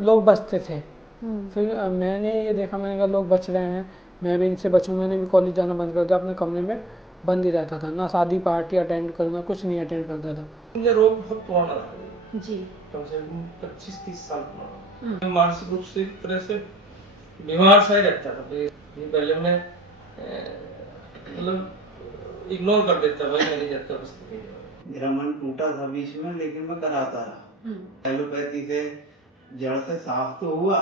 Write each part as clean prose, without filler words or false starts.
लोग बचते थे। फिर मैंने ये देखा, मैंने कहा लोग बच रहे हैं, मैं भी इनसे बचूं। मैंने भी कॉलेज जाना बंद कर दिया, अपने कमरे में बंद ही रहता था, ना शादी पार्टी अटेंड करूँगा, कुछ नहीं अटेंड करता था। ये रोग बहुत पुराना था जी। कम से कम 25-30 साल पुराना। मानसिक रूप से एक तरह से बीमार सा ही रहता था। ये पहले मैं मतलब इग्नोर कर देता, भाई मेरी जाता बस। मेरा मन टूटा था बीच में, लेकिन मैं कराता रहा। एलोपैथी से जड़ से साफ तो हुआ,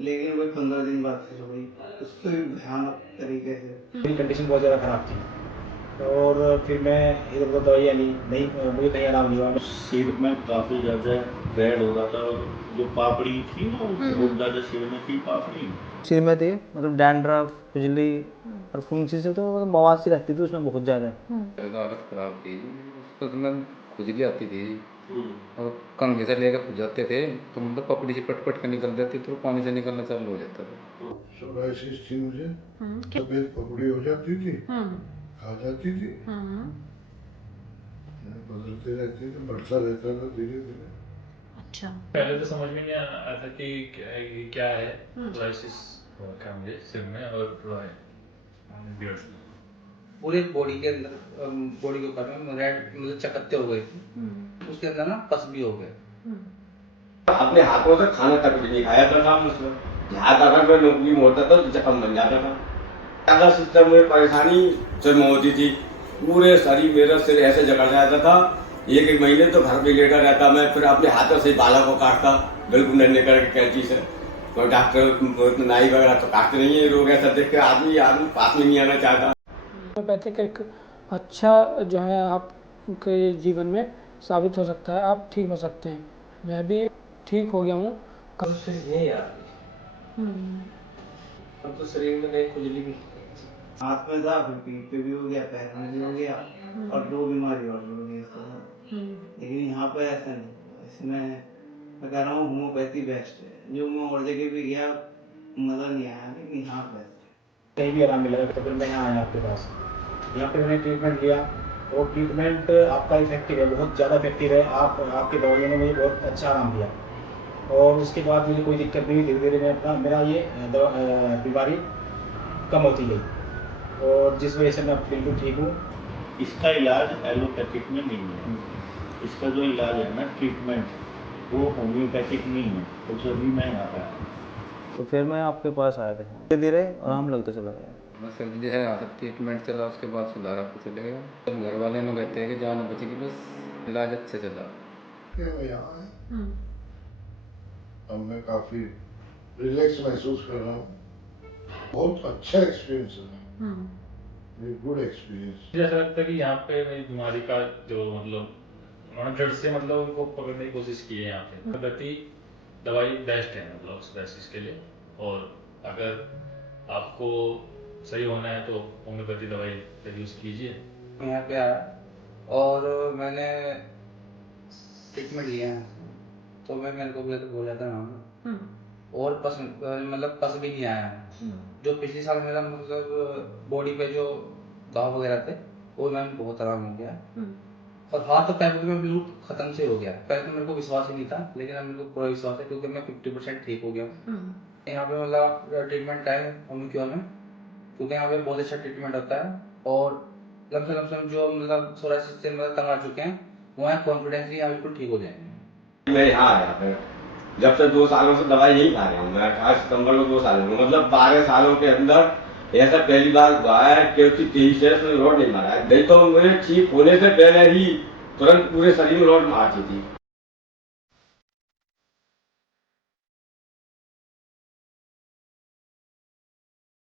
लेकिन वही 15 दिन बाद फिर वही, उससे भी भयानक तरीके से। मेरी कंडीशन बहुत ज़्यादा खराब थी और फिर मैं इधर उधर दवाइयाँ ली, नहीं मुझे नहीं आराम हुआ। सिर में काफ़ी ज़्यादा रेड हो रहा था, जो पापड़ी थी ना बहुत ज़्यादा सिर में थी पापड़ी। सिर में थी, मतलब डैंड्रफ, खुजली और फुंसी से तो मतलब बवासीर रहती थी उसमें बहुत ज़्यादा। हालत खराब थी, उसमें खुजली आती थी और कंघे से लेकर खुज जाते थे, तो मतलब पपड़ी से पट के निकल जाती, तो पानी से निकलना चालू हो जाता था। सोराइसिस थी मुझे, तबीयत पपड़ी हो जाती थी, खा जाती थी, बदलते रहती थी, बढ़ता रहता था धीरे धीरे। अच्छा। पहले तो समझ में नहीं आया था कि क्या है सोराइसिस, क्या मुझे सिर में और बियर्ड में। पूरे बॉडी के अंदर, बॉडी के ऊपर में रेड मतलब चकत्ते हो गए थे, उसके अंदर ना पस भी हो गए। अपने हाथों से खाना तक भी नहीं खाया था मुझसे। हाथ अगर मैं नौकरी में होता था तो जख्म बन जाता था। अगर सिस्टम में परेशानी जन्म होती थी, पूरे शरीर मेरा सिर ऐसे जकड़ जाता था। एक महीने तो घर पे लेटा रहता मैं, फिर अपने हाथों से बालों को काटता, बिल्कुल नन्हे करके कैंची से। कोई डॉक्टर नाई वगैरह तो काटते नहीं है, लोग ऐसा देख के आदमी पास में नहीं आना चाहता। होम्योपैथिक एक अच्छा जो है आपके जीवन में साबित हो सकता है, आप ठीक हो सकते हैं। मैं भी ठीक हो गया हूँ। से नहीं आ रही, अब तो शरीर में नई खुजली भी। हाथ में था, फिर पीठ पे भी हो गया, पैर में भी हो गया, और 2 बीमारी और हो गई इसके साथ। लेकिन यहाँ पे ऐसा नहीं हुआ। इसमें मैं कह रहा हूँ होम्योपैथी बेस्ट है। जो मैं और जगह भी गया मजा नहीं आया, लेकिन यहाँ बेस्ट है। कहीं भी आराम मिला तो फिर मैं यहाँ आया आपके पास। यहाँ पे मैंने ट्रीटमेंट लिया और ट्रीटमेंट आपका इफेक्टिव है, बहुत ज़्यादा इफेक्टिव है। आपकी दवाइयों ने मुझे बहुत अच्छा आराम दिया और उसके बाद मुझे कोई दिक्कत नहीं हुई। धीरे धीरे मेरा ये बीमारी कम होती गई और जिस वजह से मैं बिल्कुल ठीक हूँ। इसका इलाज एलोपैथिक में नहीं है, इसका जो इलाज है ना ट्रीटमेंट, वो होम्योपैथिक नहीं है, तो सभी में यहाँ पे आया। तो फिर मैं आपके पास आया था, धीरे धीरे आराम लगता चला गया। बस जो है यहाँ तक ट्रीटमेंट चला, उसके बाद सुधार आपको चलेगा। जब घर वाले लोग कहते हैं कि जान बचेगी, बस इलाज अच्छे चला। यहाँ है, अब मैं काफी रिलैक्स महसूस कर रहा हूँ। बहुत अच्छा एक्सपीरियंस है, गुड एक्सपीरियंस। मुझे ऐसा लगता है कि यहाँ पे मेरी बीमारी का जो मतलब उन्होंने जड़ से मतलब वो पकड़ने की कोशिश की है। यहाँ पे होम्योपैथी दवाई बेस्ट है मतलब सोराइसिस के लिए, और अगर आपको सही होना है तो होम्योपैथी दवाई यूज़ कीजिए। यहाँ पे आया और मैंने ट्रीटमेंट लिया है, तो मेरे को भी हो जाता है और पस मतलब पस भी नहीं आया है। जो पिछले साल मेरा मतलब बॉडी पे जो घाव वगैरह थे, वो मैंने बहुत आराम हो गया। और हाथ और पैर में बिल्कुल खत्म से हो गया। पहले तो मेरे को विश्वास ही नहीं था, लेकिन अब मेरे को पूरा विश्वास है क्योंकि मैं 50% ठीक हो गया हूँ। यहाँ पे मतलब ट्रीटमेंट है होम्योक्योर में, क्योंकि यहाँ पे बहुत अच्छा ट्रीटमेंट होता है और लम सम जो मतलब सोराइसिस से मतलब तंग आ चुके हैं, वो है कॉन्फिडेंसली यहाँ बिल्कुल ठीक हो जाएंगे। मैं यहाँ आया फिर जब से 2 सालों से दवाई नहीं खा रहा हूँ मैं। 18 सितंबर को 2 साल में, मतलब 12 सालों के अंदर ऐसा पहली बार हुआ है कि उसकी 23 से रोड नहीं मारा है। नहीं तो मुझे ठीक होने से पहले ही तुरंत पूरे शरीर में रोड मारती थी।